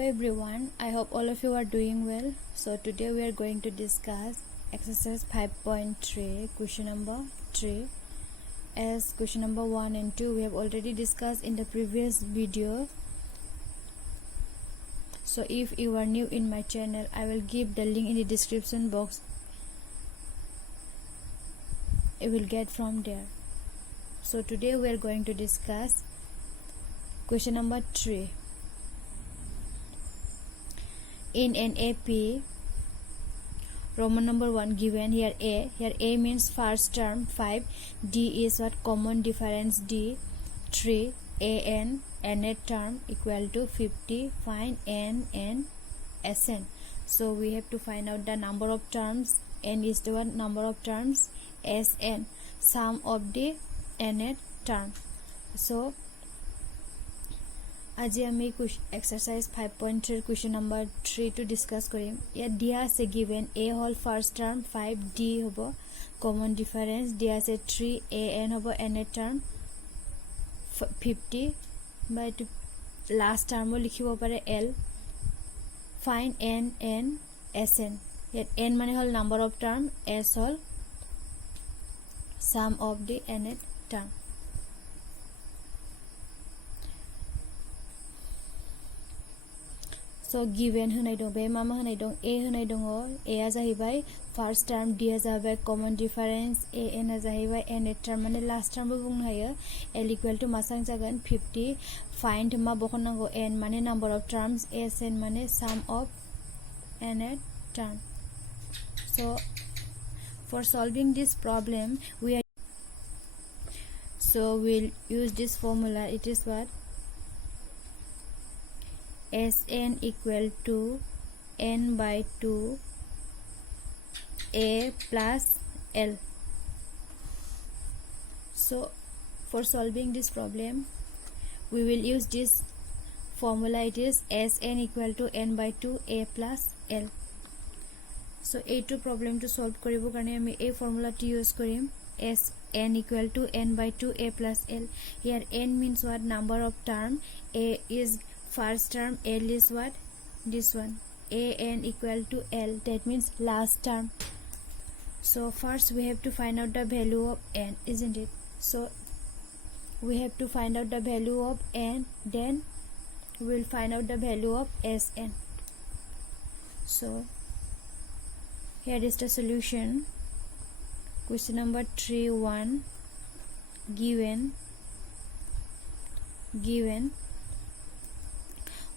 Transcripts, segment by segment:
everyone, I hope all of you are doing well. So today we are going to discuss exercise 5.3 question number 3. As question number 1 and 2 we have already discussed in the previous video. So if you are new in my channel, I will give the link in the description box. You will get from there. So today we are going to discuss question number 3. In an AP, Roman number 1 given here A means first term 5, D is what common difference D, 3, AN, nth term equal to 50, find N and Sn. So we have to find out the number of terms. N is the one number of terms, Sn sum of the nth term. So আজি আমি exercise 5.3 question number 3 to discuss কৰিম। ইয়াত দিয়া আছে given a হল first term 5, d হ'ব common difference, দিয়া আছে 3, an হ'ব nth term 50 by last term লিখিব পাৰে l, find n and sn। ইয়াত n মানে হল number of term, s হল sum of the nth term। So given होनाय दं बे मा होनाय दं a होनाय दङ, a आ जाहैबाय first term, d आ जाहैबाय common difference, an आ जाहैबाय nth term माने last term बो बुंनो हायो। l equal to मा जागोन 50, find मा बखनांगौ n माने number of terms, sn माने sum of nth term। So for solving this problem we'll use this formula. It is what Sn equal to n by 2 a plus l. So for solving this problem we will use this formula. It is Sn equal to n by 2 a plus l. So a2 problem to solve koribo karone ami a formula to use korim, Sn equal to n by 2 a plus l. Here n means what number of term, a is first term, l is what this one, an equal to l, that means last term. So first we have to find out the value of n, isn't it? So we have to find out the value of n, then we will find out the value of Sn. So here is the solution. Question number 3.1 given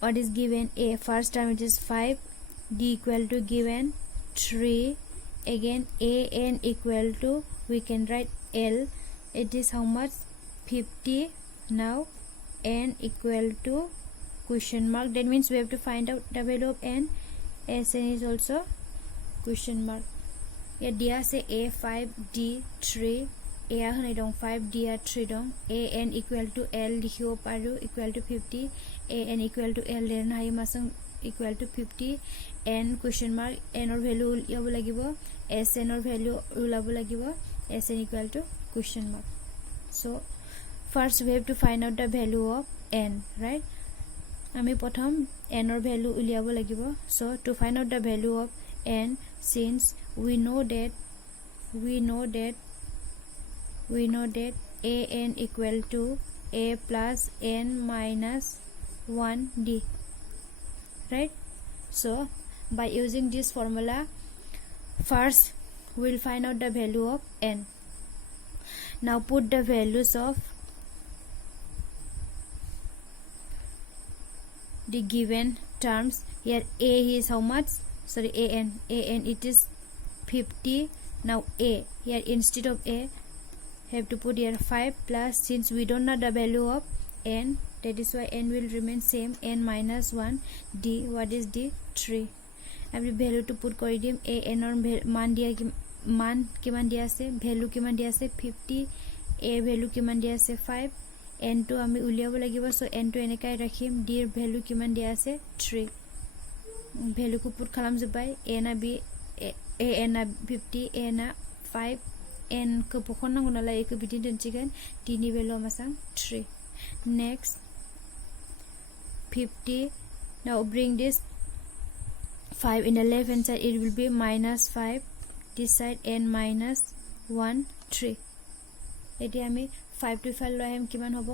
what is given? A first term it is 5, d equal to given 3, again an equal to, we can write l, it is how much 50. Now n equal to question mark, that means we have to find out the value of n. Sn is also question mark। या दिया से a 5, d 3, a होनाय दं 5, d 3 दं, an equal to l लिखियो पारो equal to 50, an equal to l then हाय मासं equal to 50, n question mark, n or value उलियाबो लागिबो, sn or value उलाबो लागिबो, sn equal to question mark। So first we have to find out the value of n, right? আমি প্ৰথম n or value উলিয়াবো लागिबो। So to find out the value of n, since we know that an equal to a plus n minus 1 d, right? So by using this formula, first we'll find out the value of n. Now put the values of the given terms. Here a is how much? Sorry, an it is 50. Now a, here instead of a have to put here 5 plus, since we don't know the value of n, that is why n will remain same, n minus 1 d, what is d 3। আমি value to put কৰি দিম, a n or মান কিমান দিয়া আছে, value কিমান দিয়া আছে 50, a value কিমান দিয়া আছে 5, n to আমি উলিয়াব লাগিব। so n to এনেকাই ৰাখিম, d value কিমান দিয়া আছে 3, value को put खालाम जोबाय, a ना b, a ना 50, a ना 5, n को बखनांगौ नालाय एखौ बिदि दोनसिगोन, d नि value मासां 3। next 50 Now bring this 5 in the left hand side, it will be minus 5, this side n minus 1 3. এতিয়া আমি 5 to 5 লৈ আহিম কিমান হ'ব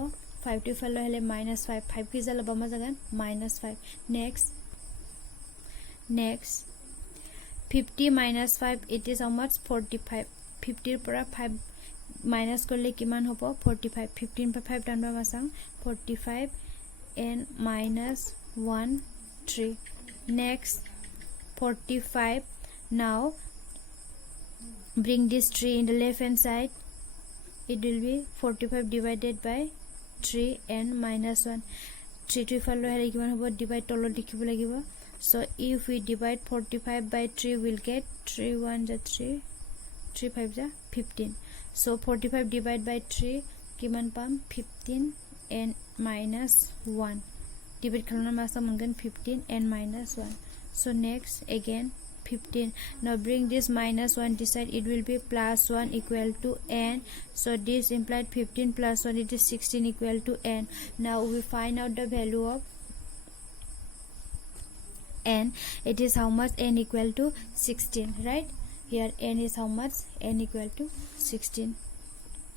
5 to 5 লৈ আহিলে minus 5 5 কি যা ল'ব আমাৰ জাগাত minus 5 next 50 minus 5 it is how much 45 50 ৰ পৰা 5 minus কৰিলে কিমান হ'ব 45 15 পৰা 5 টান বা চাম 45 n minus 1 3 next 45 now bring this 3 in the left hand side, it will be 45 divided by 3 n minus 1 3 to 5 lo hele kiman hobo divide tolo likhibo lagibo. So if we divide 45 by 3 we'll get 3 1 ja 3 3 5 ja 15. So 45 divided by 3 kiman pam 15 n minus 1 divide khalona masa mongan 15 n minus 1. So next again 15. Now bring this minus 1 this side, it will be plus 1 equal to n. So this implied 15 plus 1, it is 16 equal to n. Now we find out the value of n. It is how much n equal to 16, right? Here n is how much n equal to 16.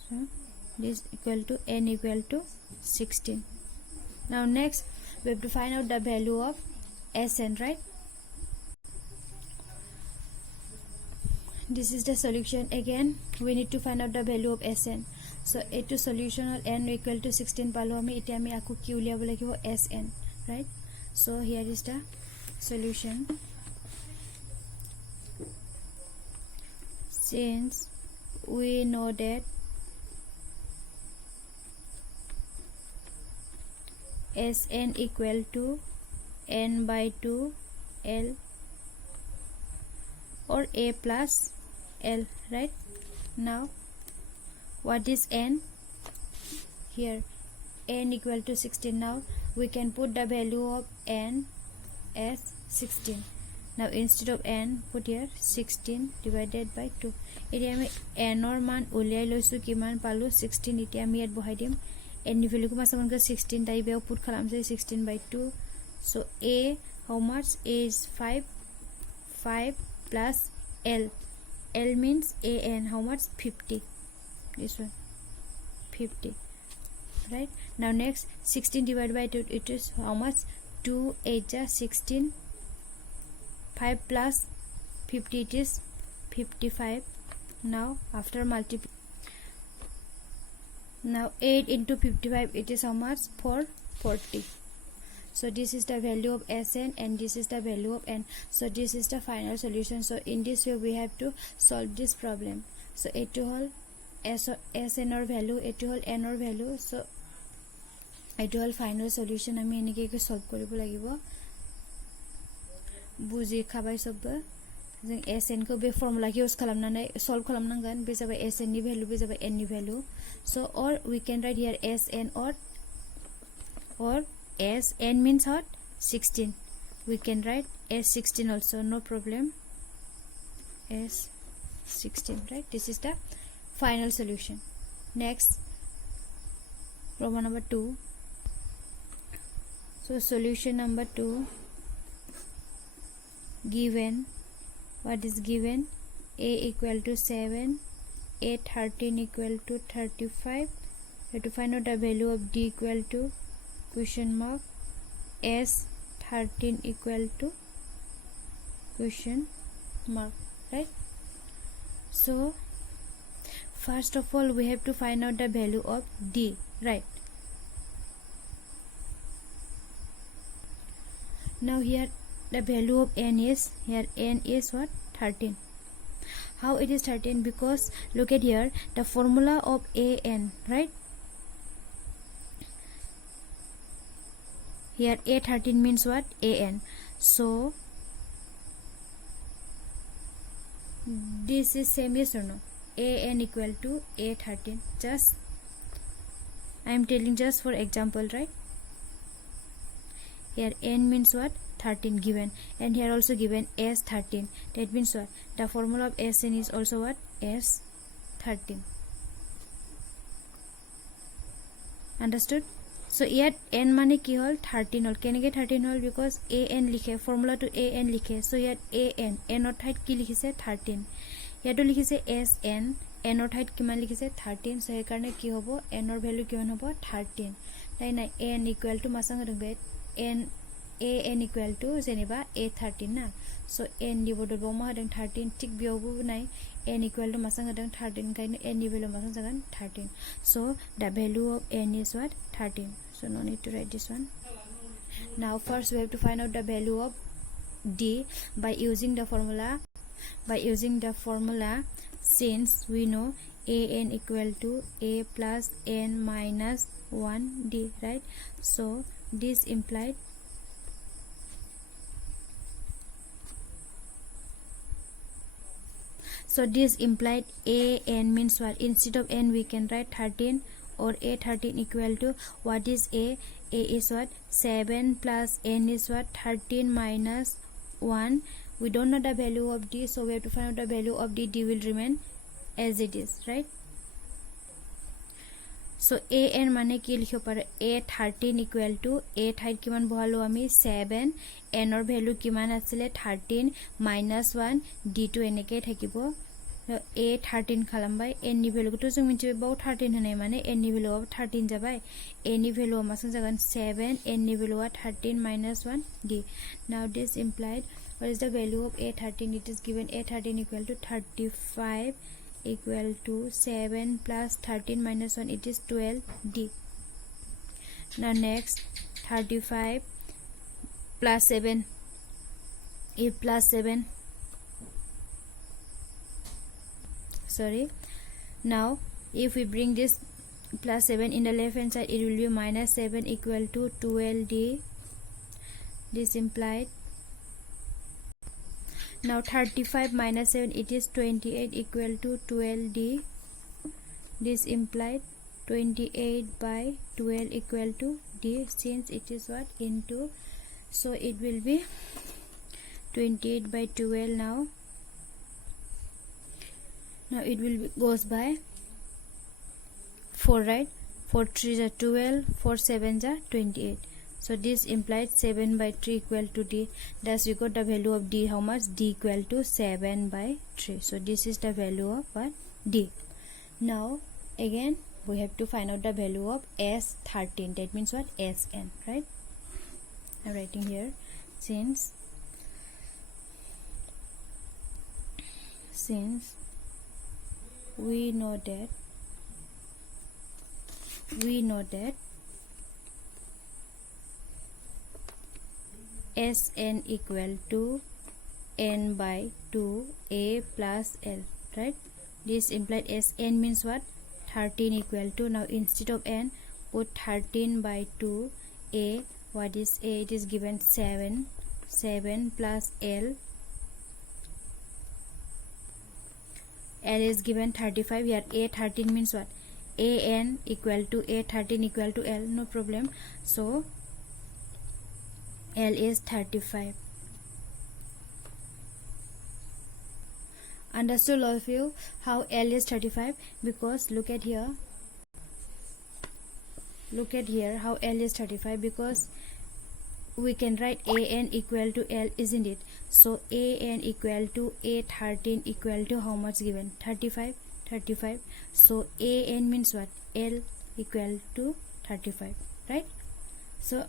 So this equal to n equal to 16. Now next we have to find out the value of Sn, right? This is the solution. Again we need to find out the value of Sn. So a to solution of n equal to 16 palo ami eta ami aku ki uliabo lagibo Sn, right? So here is the solution. Since we know that Sn equal to n by 2 l or a plus l, right? Now what is n? Here n equal to 16. Now we can put the value of n as 16. Now instead of n put here 16 divided by 2. Etia ami n or man uliai loisu kiman palu 16. Etia ami yat bohai dim n ni value ko masaman ka 16 tai be put khalam se 16 by 2. So a how much? A is 5 plus l. L means an how much? 50. This one 50, right? Now next 16 divided by 2, it is how much? 2 8 ja 16. 5 plus 50, it is 55. Now after multiply, now 8 into 55, it is how much? 440. So this is the value of Sn and this is the value of n. So this is the final solution. So in this way we have to solve this problem. So a to whole Sn or value, a to whole n or value. So a to whole final solution ami enike ke solve koribo lagibo. Buji khabai sobba जों Sn को बे formula के use खालामनानै solve खालामनांगोन. बे जाबाय Sn नि value, बे जाबाय n नि value. So or we can write here Sn or Sn means what? 16. We can write S16 also, no problem. S16, right? This is the final solution. Next, Roman number 2. So solution number 2, given, what is given? A equal to 7, A 13 equal to 35. You have to find out the value of D equal to question mark S 13 equal to question mark, right? So first of all we have to find out the value of D, right? Now here the value of n is, here n is what? 13. How it is 13? Because look at here the formula of an, right? Here A13 means what? An. So this is same, yes or no? An equal to A13. Just I am telling just for example, right? Here n means what? 13 given, and here also given S13. That means what? The formula of Sn is also what? S13. Understood? So yet n mane ki hol 13 hol kenege 13 hol because an likhe formula to an likhe so yet an n or height ki likhise 13 yato likhise sn n or height kiman likhise 13 so e karone ki hobo n or value kiman hobo 13 tai na n equal to masang rungbe n an equal to jeniba a13 na so n di bodo bo ma hadang 13 tik biobu nai n equal to masang hadang 13 kaino n di value masang jagan 13 so the value of n is what 13 so no need to write this one. Now first we have to find out the value of d by using the formula since we know an equal to a plus n minus 1 d, right? So this implied an means what? Instead of n we can write 13 or a13 equal to what is a is what 7 plus n is what 13 minus 1. We don't know the value of d so we have to find out the value of d will remain as it is, right? So an mane ki likho pare a13 equal to a height kiman bohalo ami 7 n or value kiman asile 13 minus 1 d to eneke thakibo a13 khalam by n ni value to jung minche about 13 hane mane n ni value of 13 jabai n ni value masang jagan 7 n ni value of 13 minus 1 d. Now this implied what is the value of a13? It is given a13 equal to 35 equal to 7 plus 13 minus 1 it is 12 d. Now next 35 plus 7 if plus 7 sorry now if we bring this plus 7 in the left hand side it will be minus 7 equal to 12 d. This implied now 35 minus 7 it is 28 equal to 12 d. This implied 28 by 12 equal to d since it is what into so it will be 28 by 12 now it will be, goes by 4, right? 4 3 are 12 4 7 are 28 so this implies 7 by 3 equal to d. Thus we got the value of d how much? D equal to 7 by 3 so this is the value of what? D. Now again we have to find out the value of s13 that means what? Sn, right? I'm writing here since we know that Sn equal to n by 2 a plus l, right? This implied Sn means what? 13 equal to now instead of n put 13 by 2 a. What is a? It is given 7 plus l is given 35 here a13 means what? An equal to a13 equal to l, no problem so l is 35. Understood all of you how l is 35 because look at here how l is 35 because we can write an equal to l, isn't it? So an equal to a13 equal to how much given? 35 so an means what? L equal to 35, right? So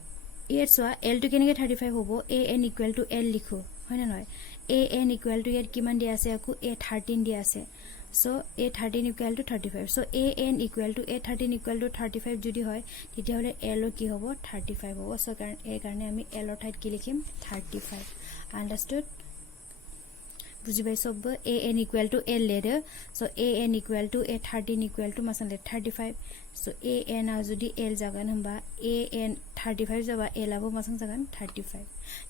here so l to kenege 35 hobo an equal to l likho hoy na noy an equal to here kiman dia ase aku a13 dia ase so a13 equal to 35 so an equal to a13 equal to 35 jodi hoy titia hole l ki hobo 35 hobo so karone ami l or thait ki likhim 35. Understood? বুঝি পাই সব an equal to l later so an equal to a13 equal to masale 35 so an a jodi l jagan hamba an 35 jaba l abo masang jagan 35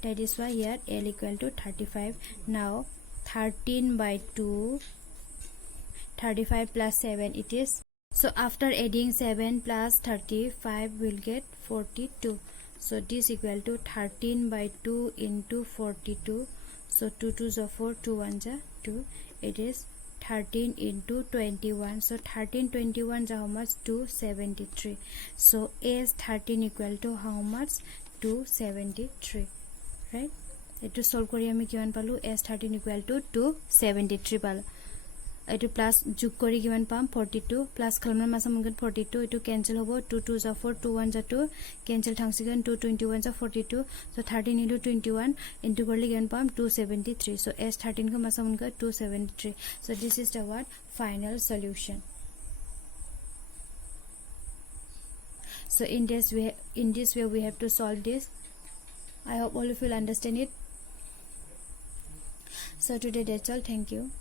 that is why here l equal to 35. Now 13 by 2 35 plus 7 it is so after adding 7 plus 35 will get 42 so this equal to 13 by 2 into 42 so 2 2s are 4 2 1s are 2 it is 13 into 21. So 13 21 is how much? 273. So as 13 equal to how much? 273. Right? It to solve kori ami kiman palu? As 13 equal to 273 palu. It plus juk kori kiman pam? 42 plus khalman masa mungan 42. It to cancel hobo 2 2 is 4, 2 1 is 2, cancel thangsigan 2 21 is 42. So 13 into 21 into korli kiman pam? 273. So as 13 ko masa mungan 273. So this is the what? Final solution. So in this way we have to solve this. I hope all of you will understand it. So today that's all. Thank you.